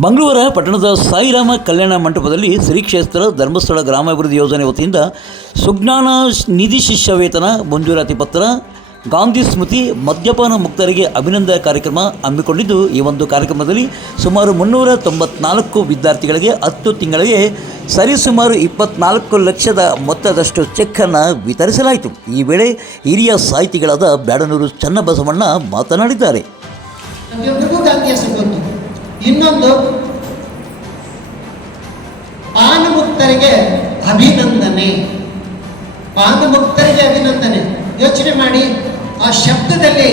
ಮಂಗಳವಾರ ಪಟ್ಟಣದ ಸಾಯಿರಾಮ ಕಲ್ಯಾಣ ಮಂಟಪದಲ್ಲಿ ಶ್ರೀ ಕ್ಷೇತ್ರ ಧರ್ಮಸ್ಥಳ ಗ್ರಾಮಾಭಿವೃದ್ಧಿ ಯೋಜನೆ ವತಿಯಿಂದ ಸುಜ್ಞಾನ ನಿಧಿ ಶಿಷ್ಯ ವೇತನ ಮಂಜೂರಾತಿ ಪತ್ರ, ಗಾಂಧಿ ಸ್ಮೃತಿ, ಮದ್ಯಪಾನ ಮುಕ್ತರಿಗೆ ಅಭಿನಂದನೆ ಕಾರ್ಯಕ್ರಮ ಹಮ್ಮಿಕೊಂಡಿದ್ದು ಈ ಒಂದು ಕಾರ್ಯಕ್ರಮದಲ್ಲಿ ಸುಮಾರು ಮುನ್ನೂರ ತೊಂಬತ್ನಾಲ್ಕು ವಿದ್ಯಾರ್ಥಿಗಳಿಗೆ ಹತ್ತು ತಿಂಗಳಿಗೆ ಸರಿಸುಮಾರು ಇಪ್ಪತ್ನಾಲ್ಕು ಲಕ್ಷದ ಮೊತ್ತದಷ್ಟು ಚೆಕ್ಕನ್ನು ವಿತರಿಸಲಾಯಿತು. ಈ ವೇಳೆ ಹಿರಿಯ ಸಾಹಿತಿಗಳಾದ ಬ್ಯಾಡನೂರು ಚನ್ನಬಸವಣ್ಣ ಮಾತನಾಡಿದ್ದಾರೆ. ಇನ್ನೊಂದು ಪಾನಮುಕ್ತರಿಗೆ ಅಭಿನಂದನೆ. ಪಾನಮುಕ್ತರಿಗೆ ಅಭಿನಂದನೆ. ಯೋಚನೆ ಮಾಡಿ, ಆ ಶಬ್ದದಲ್ಲಿ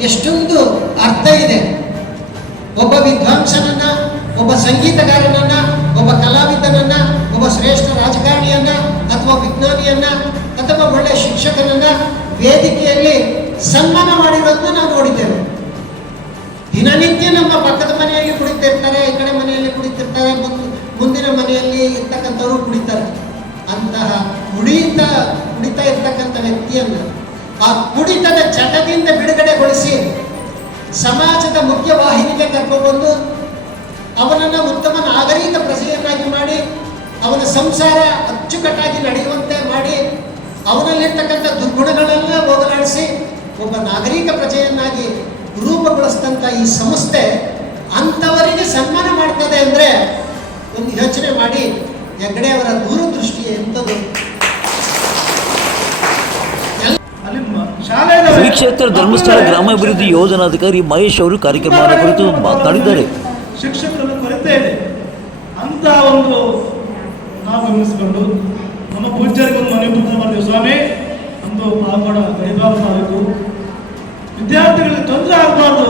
ಎಷ್ಟೊಂದು ಅರ್ಥ ಇದೆ. ಒಬ್ಬ ವಿದ್ವಾಂಸನನ್ನ, ಒಬ್ಬ ಸಂಗೀತಗಾರನನ್ನ, ಒಬ್ಬ ಕಲಾವಿದನನ್ನ, ಒಬ್ಬ ಶ್ರೇಷ್ಠ ರಾಜಕಾರಣಿಯನ್ನ ಅಥವಾ ವಿಜ್ಞಾನಿಯನ್ನ ಅಥವಾ ಒಳ್ಳೆಯ ಶಿಕ್ಷಕನನ್ನ ವೇದಿಕೆಯಲ್ಲಿ ಸನ್ಮಾನ ಮಾಡಿರೋದನ್ನ ನಾವು ನೋಡಿದ್ದೇವೆ. ದಿನನಿತ್ಯ ನಮ್ಮ ಪಕ್ಕದ ಮನೆಯಲ್ಲಿ ಕುಡಿತಿರ್ತಾರೆ, ಈ ಕಡೆ ಮನೆಯಲ್ಲಿ ಕುಡಿತಿರ್ತಾರೆ, ಮುಂದ್- ಮುಂದಿನ ಮನೆಯಲ್ಲಿ ಇರ್ತಕ್ಕಂಥವ್ರು ಕುಡಿತಾರೆ. ಅಂತಹ ಕುಡಿತ, ಕುಡಿತಾ ಇರ್ತಕ್ಕಂಥ ವ್ಯಕ್ತಿಯನ್ನು ಆ ಕುಡಿತದ ಚಟದಿಂದ ಬಿಡುಗಡೆಗೊಳಿಸಿ ಸಮಾಜದ ಮುಖ್ಯ ವಾಹಿನಿಗೆ ಕರ್ಕೊಂಡು ಅವನನ್ನು ಉತ್ತಮ ನಾಗರಿಕ ಪ್ರಜೆಯನ್ನಾಗಿ ಮಾಡಿ, ಅವನ ಸಂಸಾರ ಅಚ್ಚುಕಟ್ಟಾಗಿ ನಡೆಯುವಂತೆ ಮಾಡಿ, ಅವನಲ್ಲಿರ್ತಕ್ಕಂಥ ದುರ್ಗುಣಗಳನ್ನ ಹೋಗಲಾಡಿಸಿ ಒಬ್ಬ ನಾಗರಿಕ ಪ್ರಜೆಯನ್ನಾಗಿ ರೂಪುಗೊಳಿಸಿದಂಥ ಈ ಸಂಸ್ಥೆ ಅಂಥವರಿಗೆ ಸನ್ಮಾನ ಮಾಡ್ತದೆ ಅಂದರೆ ಒಂದು ಯೋಚನೆ ಮಾಡಿ ಹೆಗ್ಗಡೆ ಅವರ ದೂರದೃಷ್ಟಿ ಎಂಥದ್ದು? ಅಲ್ಲಿ ಮ- ಶಾಲೆಯ ಶ್ರೀ ಕ್ಷೇತ್ರ ಧರ್ಮಸ್ಥಳ ಗ್ರಾಮಾಭಿವೃದ್ಧಿ ಯೋಜನಾಧಿಕಾರಿ ಮಹೇಶ್ ಅವರು ಕಾರ್ಯಕ್ರಮ ಕುರಿತು ಮಾತನಾಡಿದ್ದಾರೆ. ಶಿಕ್ಷಕರ ಕೊರತೆ ಇದೆ. ಅಂತ ಒಂದು ನಾವು ಗಮನಿಸಿಕೊಂಡು ನಮ್ಮ ಪೂಜ್ಯರಿಗೊಂದು ಮನೆ ಪೂಜೆ ಮಾಡಿದ್ವಿ ಸ್ವಾಮಿ ಒಂದು ಪಾಲ್ಗೊಡ ಗಡಿಭಾಗ ಮಾಡಬೇಕು ವಿದ್ಯಾರ್ಥಿಗಳಿಗೆ ತೊಂದರೆ ಆಗಬಾರ್ದು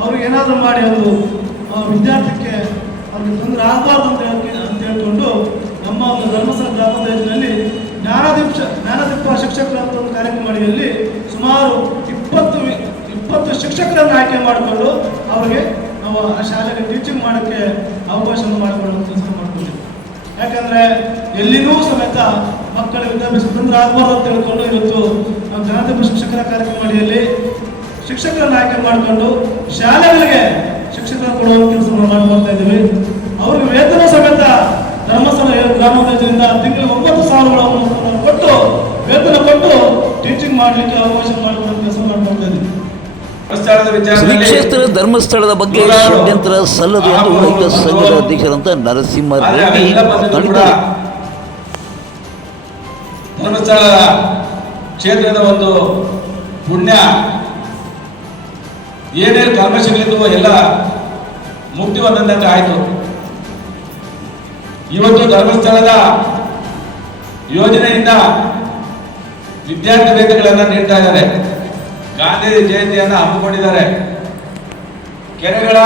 ಅವ್ರಿಗೆ ಏನಾದರೂ ಮಾಡಿ ಒಂದು ವಿದ್ಯಾರ್ಥಿಗೆ ಅವ್ರಿಗೆ ತೊಂದರೆ ಆಗಬಾರ್ದು ಅಂತ ಅಂತ ಹೇಳ್ಕೊಂಡು ನಮ್ಮ ಒಂದು ಧರ್ಮಸ್ಥಳ ಗ್ರಾಮ ಪಂಚಾಯತಿನಲ್ಲಿ ಜ್ಞಾನದೀಪ ಜ್ಞಾನದೀಪ ಶಿಕ್ಷಕರ ಒಂದು ಕಾರ್ಯಕ್ರಮ ಅಡಿಯಲ್ಲಿ ಸುಮಾರು ಇಪ್ಪತ್ತು ಇಪ್ಪತ್ತು ಶಿಕ್ಷಕರನ್ನು ಆಯ್ಕೆ ಮಾಡಿಕೊಂಡು ಅವರಿಗೆ ನಾವು ಆ ಶಾಲೆಗೆ ಟೀಚಿಂಗ್ ಮಾಡೋಕ್ಕೆ ಅವಕಾಶವನ್ನು ಮಾಡಿಕೊಳ್ಳುವಂಥ ಕೆಲಸ ಮಾಡ್ಕೊಂಡಿದ್ದೀವಿ. ಯಾಕಂದರೆ ಎಲ್ಲಿನೂ ಸಮೇತ ಮಕ್ಕಳ ವಿದ್ಯಾಭ್ಯಾಸ ತೊಂದರೆ ಆಗಬಾರ್ದು ಅಂತ ಹೇಳ್ಕೊಂಡು ಇವತ್ತು ನಾವು ಜ್ಞಾನದೀಪ ಶಿಕ್ಷಕರ ಕಾರ್ಯಕ್ರಮ ಮಾಡಿಯಲ್ಲಿ ಶಿಕ್ಷಕರನ್ನ ಆಯ್ಕೆ ಮಾಡಿಕೊಂಡು ಶಾಲೆಗಳಿಗೆ ಶಿಕ್ಷಕರ ಕೊಡುವ ಕೆಲಸವನ್ನು ಮಾಡ್ಕೊಳ್ತಾ ಇದ್ದೀವಿ. ಅವ್ರಿಗೆ ವೇತನ ಸಮೇತ ಧರ್ಮಸ್ಥಳ ಗ್ರಾಮ ಪಂಚಾಯತಿಯಿಂದ ತಿಂಗಳ ಒಂಬತ್ತು ಸಾವಿರಗಳನ್ನು ಕೊಟ್ಟು ವೇತನ ಕೊಟ್ಟು ಟೀಚಿಂಗ್ ಮಾಡಲಿಕ್ಕೆ ಅವಕಾಶ ಮಾಡಿಕೊಡುವ ಕೆಲಸ ಮಾಡ್ಕೊಳ್ತಾ ಇದ್ದೀವಿ. ಶ್ರೀ ಕ್ಷೇತ್ರ ಧರ್ಮಸ್ಥಳದ ಬಗ್ಗೆ ಷಡ್ಯಂತ್ರ ಸಲ್ಲದು ಎಂದು ರೈತ ಸಂಘದ ಅಧ್ಯಕ್ಷರಂತ ನರಸಿಂಹ ರೆಡ್ಡಿ ಧರ್ಮಸ್ಥಳ ಕ್ಷೇತ್ರದ ಒಂದು ಪುಣ್ಯ ಏನೇನು ಕಲ್ಮಶಗಳಿದ್ವು ಎಲ್ಲ ಮುಕ್ತಿ ಹೊಂದಂತೆ ಆಯಿತು. ಇವತ್ತು ಧರ್ಮಸ್ಥಳದ ಯೋಜನೆಯಿಂದ ವಿದ್ಯಾರ್ಥಿ ವೇತನಗಳನ್ನು ನೀಡ್ತಾ ಇದ್ದಾರೆ. ಗಾಂಧೀಜಿ ಜಯಂತಿಯನ್ನು ಹಮ್ಮಿಕೊಂಡಿದ್ದಾರೆ. ಕೆರೆಗಳ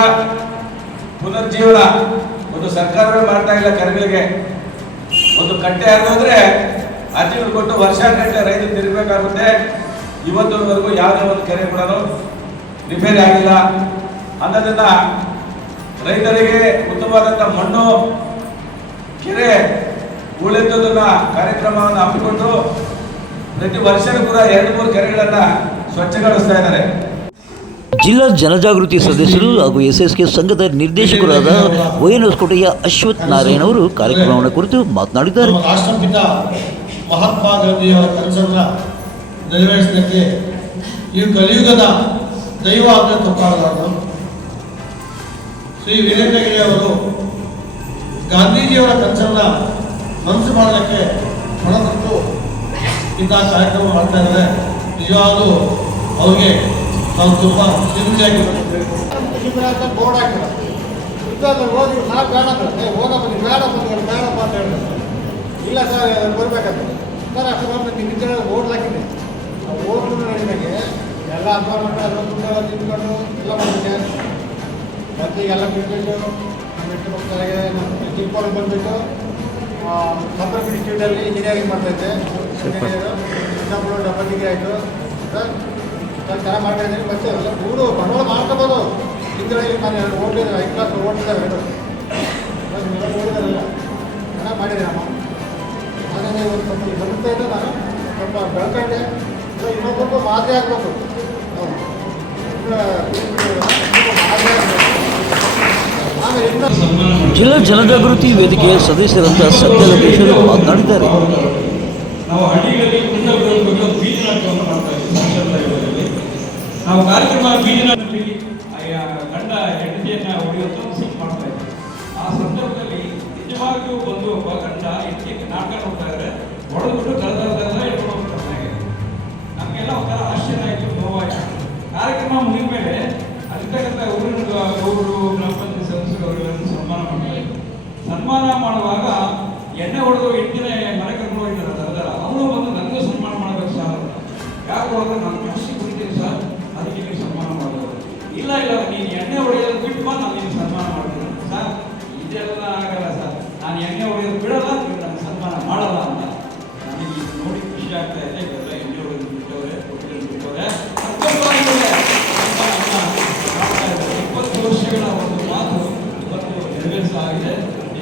ಪುನರ್ಜೀವನ ಒಂದು ಸರ್ಕಾರವೇ ಮಾಡ್ತಾ ಇಲ್ಲ ಕೆರೆಗಳಿಗೆ. ಒಂದು ಕಟ್ಟೆ ಹರಿದೋದ್ರೆ ಅರ್ಜಿಗಳು ಕೊಟ್ಟು ವರ್ಷ ಗಂಟೆ ರೈತರು ತಿರುಗಬೇಕಾಗುತ್ತೆ. ಇವತ್ತಿನವರೆಗೂ ಯಾವುದೇ ಒಂದು ಕೆರೆ ಕೂಡ ರಿಪೇರಿ ಆಗಿಲ್ಲ. ಅನ್ನೋದನ್ನ ರೈತರಿಗೆ ಉತ್ತಮವಾದಂಥ ಮಣ್ಣು ಕೆರೆ ಉಳಿದದನ್ನ ಕಾರ್ಯಕ್ರಮವನ್ನು ಹಮ್ಮಿಕೊಂಡು ಪ್ರತಿ ವರ್ಷವೂ ಕೂಡ ಎರಡು ಮೂರು ಕೆರೆಗಳನ್ನ ಸ್ವಚ್ಛಗೊಳಿಸ್ತಾ ಇದ್ದಾರೆ. ಜಿಲ್ಲಾ ಜನಜಾಗೃತಿ ಸದಸ್ಯರು ಹಾಗೂ ಎಸ್ಎಸ್ಕೆ ಸಂಘದ ನಿರ್ದೇಶಕರಾದ ವೈನಸ್ಕೋಟೆಯ ಅಶ್ವಥ್ ನಾರಾಯಣ್ ಅವರು ಕಾರ್ಯಕ್ರಮವನ್ನು ಕುರಿತು ಮಾತನಾಡಿದ್ದಾರೆ. ನಮ್ಮ ರಾಷ್ಟ್ರಪಿತ ಮಹಾತ್ಮ ಗಾಂಧಿಯವರ ಕನಸನ್ನು ನೆರವೇರಿಸಲಿಕ್ಕೆ ಈ ಕಲಿಯುಗದ ದೈವ ಅಂತ ತಪ್ಪಾಗಲಾರದು. ಶ್ರೀ ವೀರೇಂದ್ರಗಿರಿ ಅವರು ಗಾಂಧೀಜಿಯವರ ಕನಸನ್ನ ಮನಸ್ಸು ಮಾಡಲಿಕ್ಕೆ ಹೊಣತಂತು ಇಂತಹ ಕಾರ್ಯಕ್ರಮ ಮಾಡ್ತಾ ಇದ್ದಾರೆ. ನಿಜವಾಗಲೂ ಅವ್ರಿಗೆ ನಾವು ತುಂಬ ಸಿಂಧಿಯಾಗಿ ಇಲ್ಲ ಸರ್ ಬರ್ಬೇಕಂತ ಸರ್ ಅಷ್ಟು ಬಂದು ನಿಮ್ಮ ಓಡ್ಲಾಕಿದೆ ಆ ಬೋರ್ಡ್ ನನಗೆ ಎಲ್ಲ ಹಬ್ಬ ಮಕ್ಕಳು ಅದೊಂದು ನಿಂತ್ಕೊಂಡು ಎಲ್ಲ ಮಾಡಿದ್ದೆ ಮತ್ತೆ ಈಗೆಲ್ಲ ಬಿಟ್ಬಿಟ್ಟು ನಮ್ಮ ಎಷ್ಟು ಮಕ್ಕಳಿಗೆ ನಮ್ಮ ಚಿಕ್ಕೋಳಿಗೆ ಬಂದ್ಬಿಟ್ಟು ಸಪ್ರೇಟ್ ಇನ್ಸ್ಟಿಟ್ಯೂಟಲ್ಲಿ ಇಂಜಿನಿಯರಿಂಗ್ ಮಾಡ್ತಾಯಿದ್ದೆ ಇಂಜಿನಿಯರು ಡಬಲ್ ಡಿಗ್ರಿ ಆಯಿತು. ಚೆನ್ನಾಗಿ ಮಾಡ್ತಾ ಇದ್ದೀನಿ. ಮತ್ತೆ ಎಲ್ಲ ಮೂರು ಬಂಡವಾಳ ಮಾಡ್ಕೋಬೋದು. ಇದರಲ್ಲಿ ನಾನು ಎರಡು ಓಡಿದ್ರೆ ಐದು ಕ್ಲಾಸ್ ಓಡಿದ್ದಾರೆ ಎರಡು. ನಾನು ಓಡಿದಾರಲ್ಲ ಚೆನ್ನಾಗಿ ಮಾಡಿದೆ ಅಮ್ಮ ಹಾಗಾಗಿ ಒಂದು ಸ್ವಲ್ಪ ಬರ್ತಾ ಇಲ್ಲ ನಾನು. ಸ್ವಲ್ಪ ಬೆಳ್ಕೊಂಡೆ. ಇನ್ನೊಬ್ಬರಿಗೂ ಮಾದರಿ ಆಗಬೇಕು. ಜಿಲ್ಲಾ ಜನಜಾಗೃತಿ ವೇದಿಕೆಯ ಸದಸ್ಯರಂತ ಸತ್ಯ ಲೋಕೇಶ್ ಮಾತನಾಡಿದ್ದಾರೆ. ನಾವು ಹಳ್ಳಿಗಳಲ್ಲಿ ನಾಟಕವನ್ನು ಮಾಡ್ತಾ ಇದ್ದೀವಿ ನಾವು ಕಾರ್ಯಕ್ರಮ ಬೀಜ ನಾಟಕದಲ್ಲಿ ಆಯಾ ಗಂಡ ಹೆಂಡತಿಯನ್ನ ಹೊಡೆಯುವಂತ ಒಂದು ಸೀಟ್ ಮಾಡ್ತಾ ಇದ್ದೀವಿ. ಆ ಸಂದರ್ಭದಲ್ಲಿ ನಿಜವಾಗಿಯೂ ಬಂದು ಒಬ್ಬ ಗಂಡ ಹೆಂಡತಿ ನಾಟಕ ನೋಡ್ತಾ ಇದ್ದಾರೆ ಹೊಡೆದ್ಬಿಟ್ಟು ಸನ್ಮಾನ ಮಾಡುವಾಗ ಎಣ್ಣೆ ಹೊಡೆದು ಎಂಟಿನ ಮನೆ ಕರ್ಕೊಂಡು ಹೋಗಿದ್ದಾರೆ ದರದರ ಅವನು ಬಂದು ನನಗೂ ಸನ್ಮಾನ ಮಾಡಬೇಕು ಸರ್. ಯಾಕೆ ಹೊಡೆದ್ರೆ ನಾನು ಜಾಸ್ತಿ ಕುಡಿತೀನಿ ಸರ್. ಅದಕ್ಕೆ ನೀವು ಸನ್ಮಾನ ಮಾಡಬೇಕು ಇಲ್ಲ ಇಲ್ಲ, ನೀನು ಎಣ್ಣೆ ಹೊಡೆಯೋದು ಬಿಟ್ಟು ಬಾ, ನಾನು ನಿಮ್ಗೆ ಸನ್ಮಾನ ಮಾಡ್ತೀನಿ. ಸರ್, ಇದೆಲ್ಲ ಆಗಲ್ಲ ಸರ್. ನಾನು ಎಣ್ಣೆ ಹೊಡೆಯೋದು ಬಿಡಲ್ಲ, ನೀವು ನನಗೆ ಸನ್ಮಾನ ಮಾಡಲ್ಲ ಅಂತ. ನನಗೆ ನೋಡಿ ಖುಷಿ ಆಗ್ತಾ ಇದೆ. ಇವೆಲ್ಲ ಎಣ್ಣೆ ಹೊಡೆಯೋದು ಬಿಟ್ಟವ್ರೆ ಕೊಟ್ಟಿರೋದು ಬಿಟ್ಟವ್ರೆ. ಇಪ್ಪತ್ತು ವರ್ಷಗಳ ಒಂದು ಮಾತು ಇವತ್ತು ನೆರವೇರಿಸಲಾಗಿದೆ.